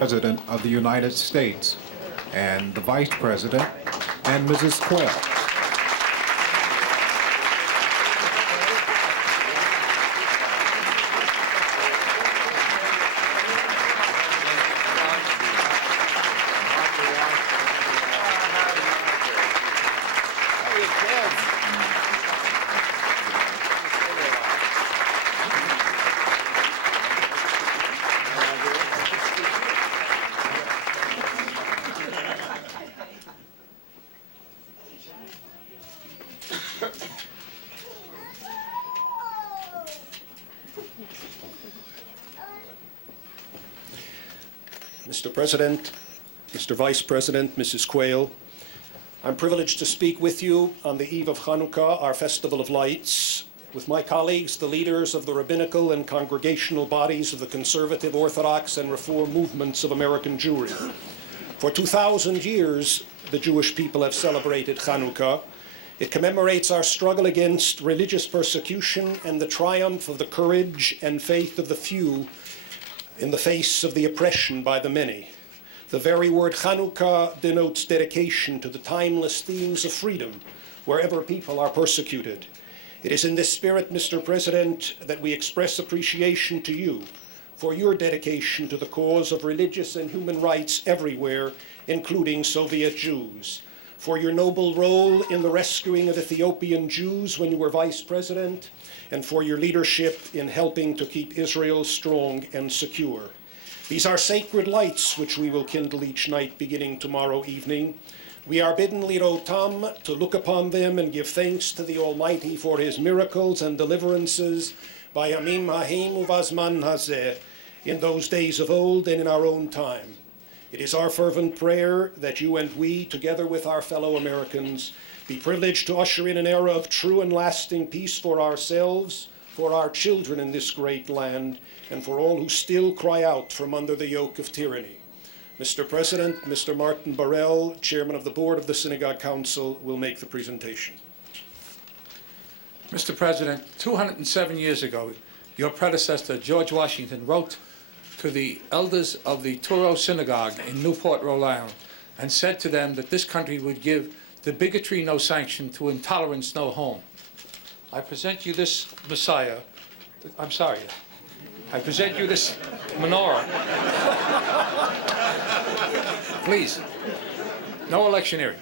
President of the United States, and the Vice President, and Mrs. Quayle. Mr. President, Mr. Vice President, Mrs. Quayle, I'm privileged to speak with you on the eve of Hanukkah, our festival of lights, with my colleagues, the leaders of the rabbinical and congregational bodies of the conservative, Orthodox, and Reform movements of American Jewry. For 2,000 years, the Jewish people have celebrated Hanukkah. It commemorates our struggle against religious persecution and the triumph of the courage and faith of the few in the face of the oppression by the many. The very word Hanukkah denotes dedication to the timeless themes of freedom wherever people are persecuted. It is in this spirit, Mr. President, that we express appreciation to you for your dedication to the cause of religious and human rights everywhere, including Soviet Jews, for your noble role in the rescuing of Ethiopian Jews when you were Vice President, and for your leadership in helping to keep Israel strong and secure. These are sacred lights which we will kindle each night beginning tomorrow evening. We are bidden lirotam, to look upon them and give thanks to the Almighty for his miracles and deliverances by Yamim Hahim Uvazman Hazeh, in those days of old and in our own time. It is our fervent prayer that you and we, together with our fellow Americans, be privileged to usher in an era of true and lasting peace for ourselves, for our children in this great land, and for all who still cry out from under the yoke of tyranny. Mr. President, Mr. Martin Burrell, Chairman of the Board of the Synagogue Council, will make the presentation. Mr. President, 207 years ago, your predecessor, George Washington, wrote to the elders of the Touro Synagogue in Newport, Rhode Island, and said to them that this country would give to bigotry no sanction, to intolerance no home. I present you this Messiah. I present you this menorah. Please, no electioneering.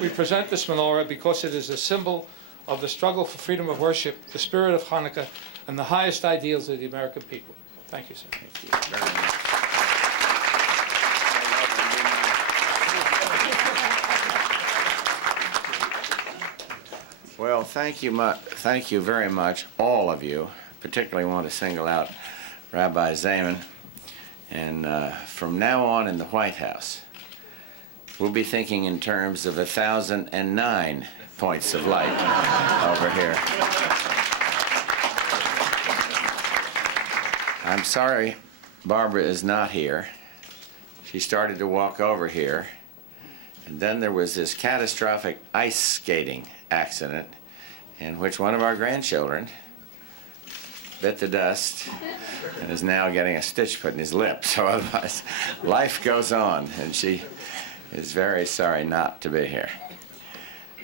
We present this menorah because it is a symbol of the struggle for freedom of worship, the spirit of Hanukkah, and the highest ideals of the American people. Thank you, sir. Thank you very much. Well, thank you very much, all of you. Particularly want to single out Rabbi Zaman. And from now on in the White House, we'll be thinking in terms of 1,009 points of light over here. I'm sorry Barbara is not here. She started to walk over here, and then there was this catastrophic ice skating accident in which one of our grandchildren bit the dust and is now getting a stitch put in his lip. So otherwise, life goes on, and she is very sorry not to be here.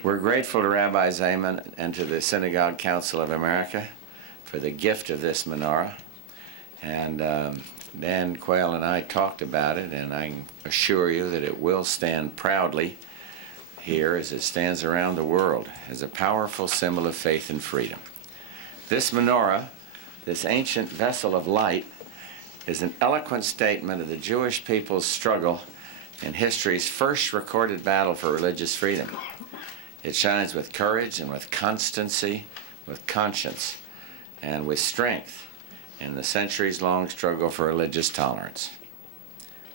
We're grateful to Rabbi Zaman and to the Synagogue Council of America for the gift of this menorah. And Dan Quayle and I talked about it, and I can assure you that it will stand proudly here as it stands around the world as a powerful symbol of faith and freedom. This menorah, this ancient vessel of light, is an eloquent statement of the Jewish people's struggle in history's first recorded battle for religious freedom. It shines with courage and with constancy, with conscience, and with strength in the centuries-long struggle for religious tolerance.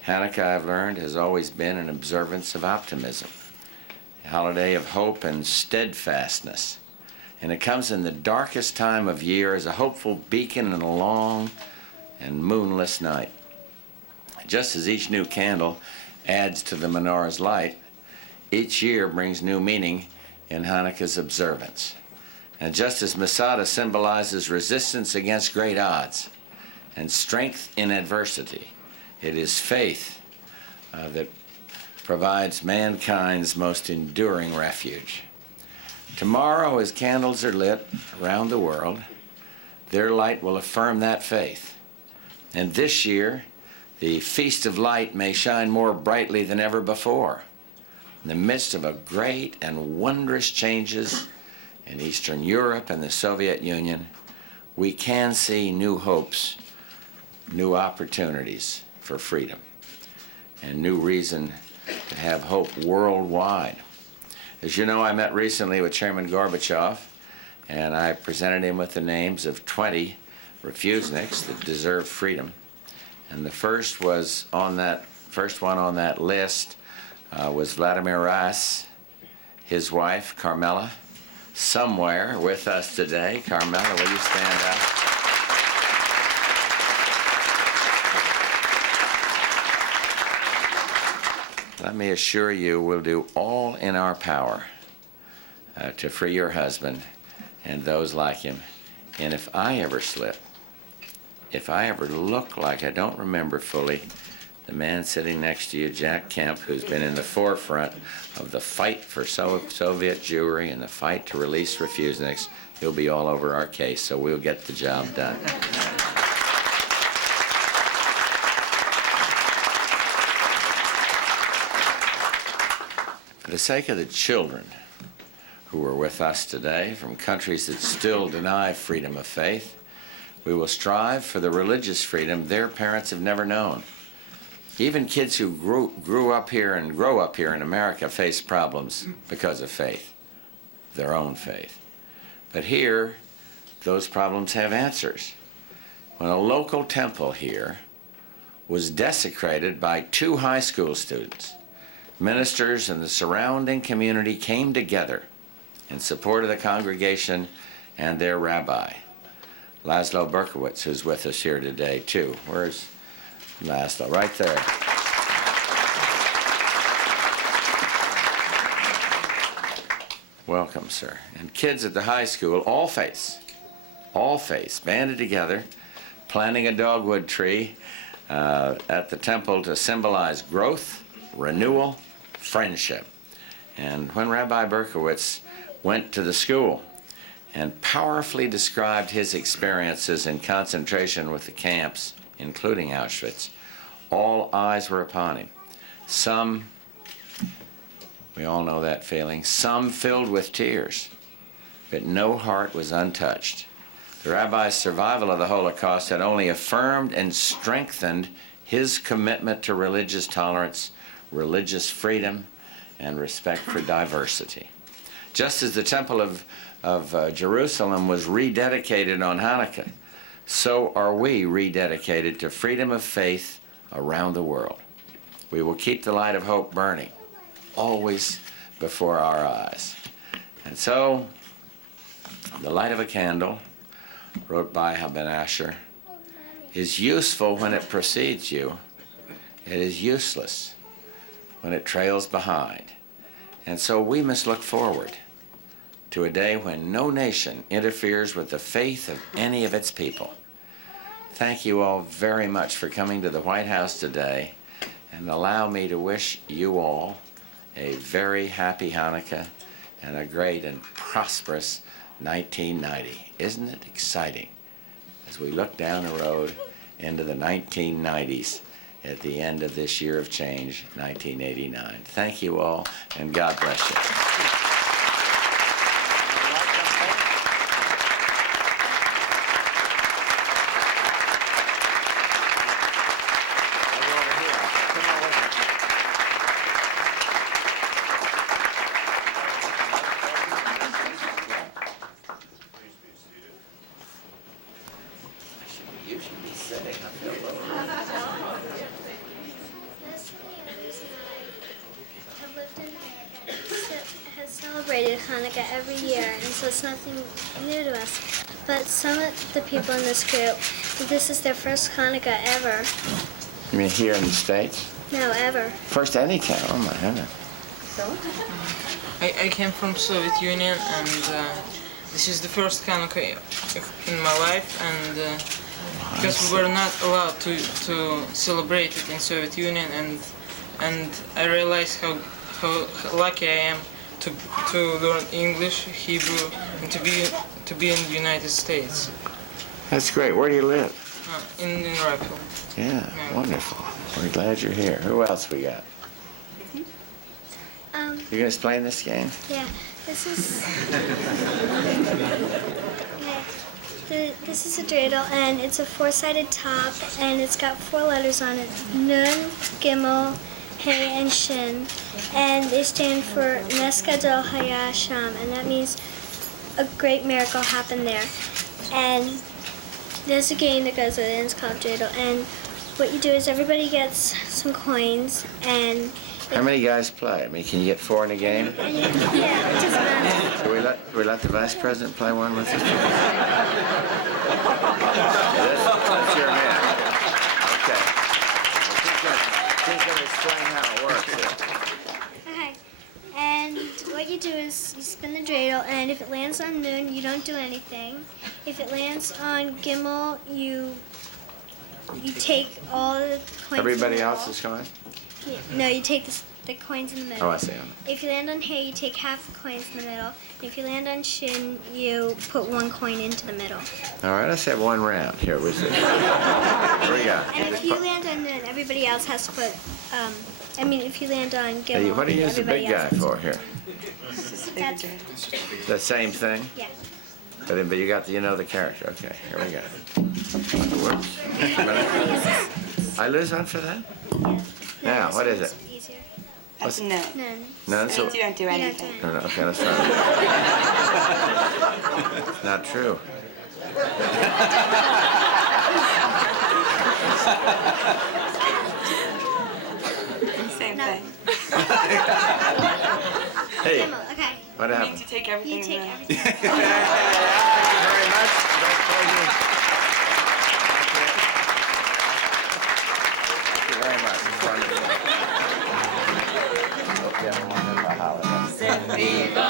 Hanukkah, I've learned, has always been an observance of optimism, a holiday of hope and steadfastness. And it comes in the darkest time of year as a hopeful beacon in a long and moonless night. Just as each new candle adds to the menorah's light, each year brings new meaning in Hanukkah's observance. And just as Masada symbolizes resistance against great odds and strength in adversity, it is faith that provides mankind's most enduring refuge. Tomorrow, as candles are lit around the world, their light will affirm that faith. And this year, the Feast of Light may shine more brightly than ever before. In the midst of a great and wondrous changes in Eastern Europe and the Soviet Union, we can see new hopes, new opportunities for freedom, and new reason to have hope worldwide. As you know, I met recently with Chairman Gorbachev, and I presented him with the names of 20 refuseniks that deserve freedom. And the first one on that list was Vladimir Ras, his wife, Carmela, somewhere with us today. Carmela, will you stand up? Let me assure you, we'll do all in our power to free your husband and those like him. And if I ever slip, if I ever look like I don't remember fully, the man sitting next to you, Jack Kemp, who's been in the forefront of the fight for Soviet Jewry and the fight to release refuseniks, he'll be all over our case, so we'll get the job done. For the sake of the children who are with us today from countries that still deny freedom of faith, we will strive for the religious freedom their parents have never known. Even kids who grew up here and grow up here in America face problems because of faith, their own faith. But here, those problems have answers. When a local temple here was desecrated by 2 high school students, ministers and the surrounding community came together in support of the congregation and their rabbi, Laszlo Berkowitz, who's with us here today, too. Where's Laszlo? Right there. Welcome, sir. And kids at the high school, all faiths, banded together, planting a dogwood tree at the temple to symbolize growth, renewal, friendship. And when Rabbi Berkowitz went to the school and powerfully described his experiences in concentration with the camps, including Auschwitz, all eyes were upon him. Some, we all know that feeling, some filled with tears, but no heart was untouched. The rabbi's survival of the Holocaust had only affirmed and strengthened his commitment to religious tolerance, religious freedom, and respect for diversity. Just as the Temple of Jerusalem was rededicated on Hanukkah, so are we rededicated to freedom of faith around the world. We will keep the light of hope burning, always before our eyes. And so, the light of a candle, wrote by Ben Asher, is useful when it precedes you. It is useless when it trails behind. And so we must look forward to a day when no nation interferes with the faith of any of its people. Thank you all very much for coming to the White House today, and allow me to wish you all a very happy Hanukkah and a great and prosperous 1990. Isn't it exciting as we look down the road into the 1990s at the end of this year of change, 1989. Thank you all, and God bless you. You should be sitting. I feel a little. I've lived in America, has celebrated Hanukkah every year, and so it's nothing new to us. But some of the people in this group, this is their first Hanukkah ever. You mean here in the States? No, ever. First any time. Oh my goodness. I came from Soviet Union, and this is the first Hanukkah in my life, and because we were not allowed to celebrate it in Soviet Union, and I realized how lucky I am to learn English, Hebrew, and to be in the United States. That's great. Where do you live? In Rapple. Yeah, wonderful. We're glad you're here. Who else we got? You gonna explain this game? Yeah, this is. This is a dreidel, and it's a four-sided top, and it's got 4 letters on it: Nun, Gimel, Hey, and Shin, and they stand for Nes Gadol Haya Sham, and that means a great miracle happened there. And there's a game that goes with it, and it's called dreidel. And what you do is everybody gets some coins, and How many guys play? I mean, can you get 4 in a game? yeah, it doesn't matter. Do we let the Vice President play one with us? That's your man. Okay. He's going to explain how it works here. Okay, and what you do is you spin the dreidel, and if it lands on Nun, you don't do anything. If it lands on Gimel, you take all the coins. Everybody in the else middle. is going? Yeah, no, you take the coins in the middle. Oh, I see. If you land on Hay, you take half the coins in the middle. And if you land on Shin, you put 1 coin into the middle. All right, let's have 1 round. Here we see. Here we go. And if you land on Nun, everybody else has to put. If you land on Gimel, Hey, what do you use the everybody big else guy has to- for here? That's, The same thing? yeah. But you got the character. Okay, here we go. It works. I lose one for that? Yeah. Now, this what is one's it? Easier. That's no. Nun. None. So You don't do You don't do anything. anything. no, okay, let's try it. It's not true. Same No. thing. Hey, Gimel, okay. what You need happened? to take everything. You take and then- everything. Thank you very much. Thank you very much. It's wonderful. Hope you have a wonderful holiday. Hanukkah,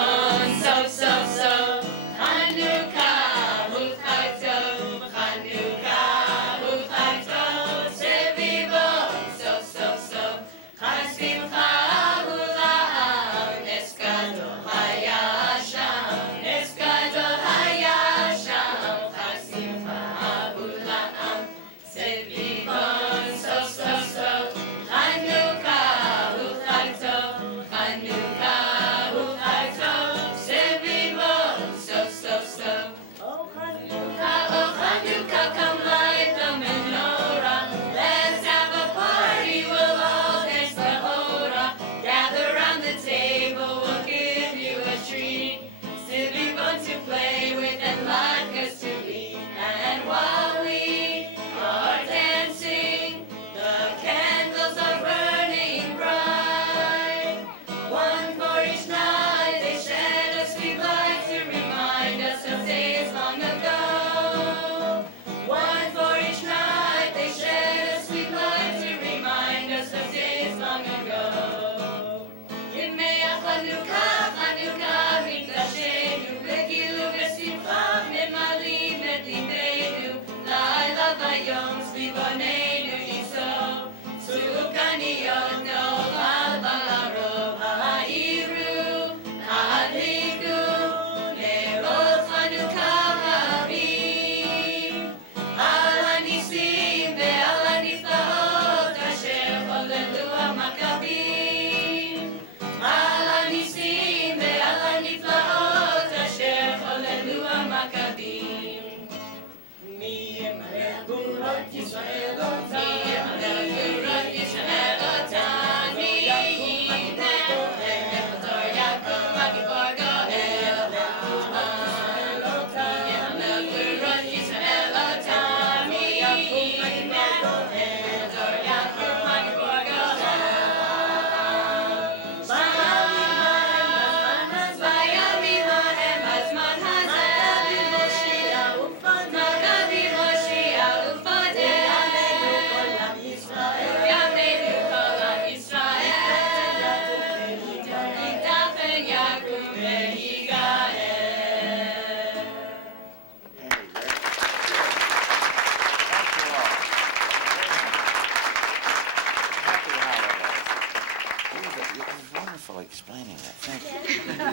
Wonderful explaining that. Thank you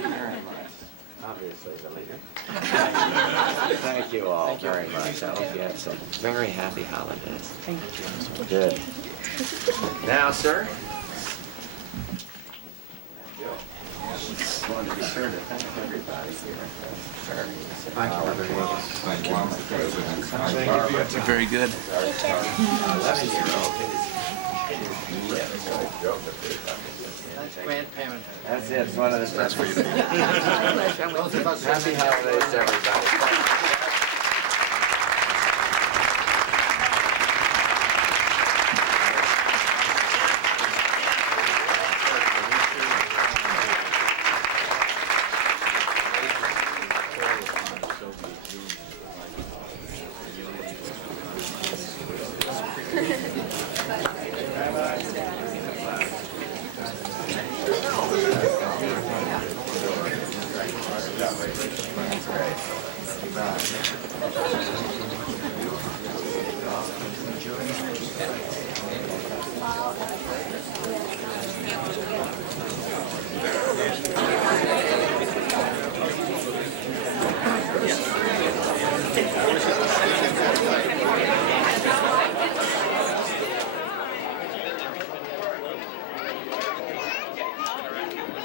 very much. Obviously the leader. Thank you all very much. I hope you have some very happy holidays. Thank you. Good. Now, sir. I wanted to be sure to thank everybody here. Thank you. Very good. 11-year-old. Grandparent. That's it. It's one of the best for you. Happy holidays, everybody.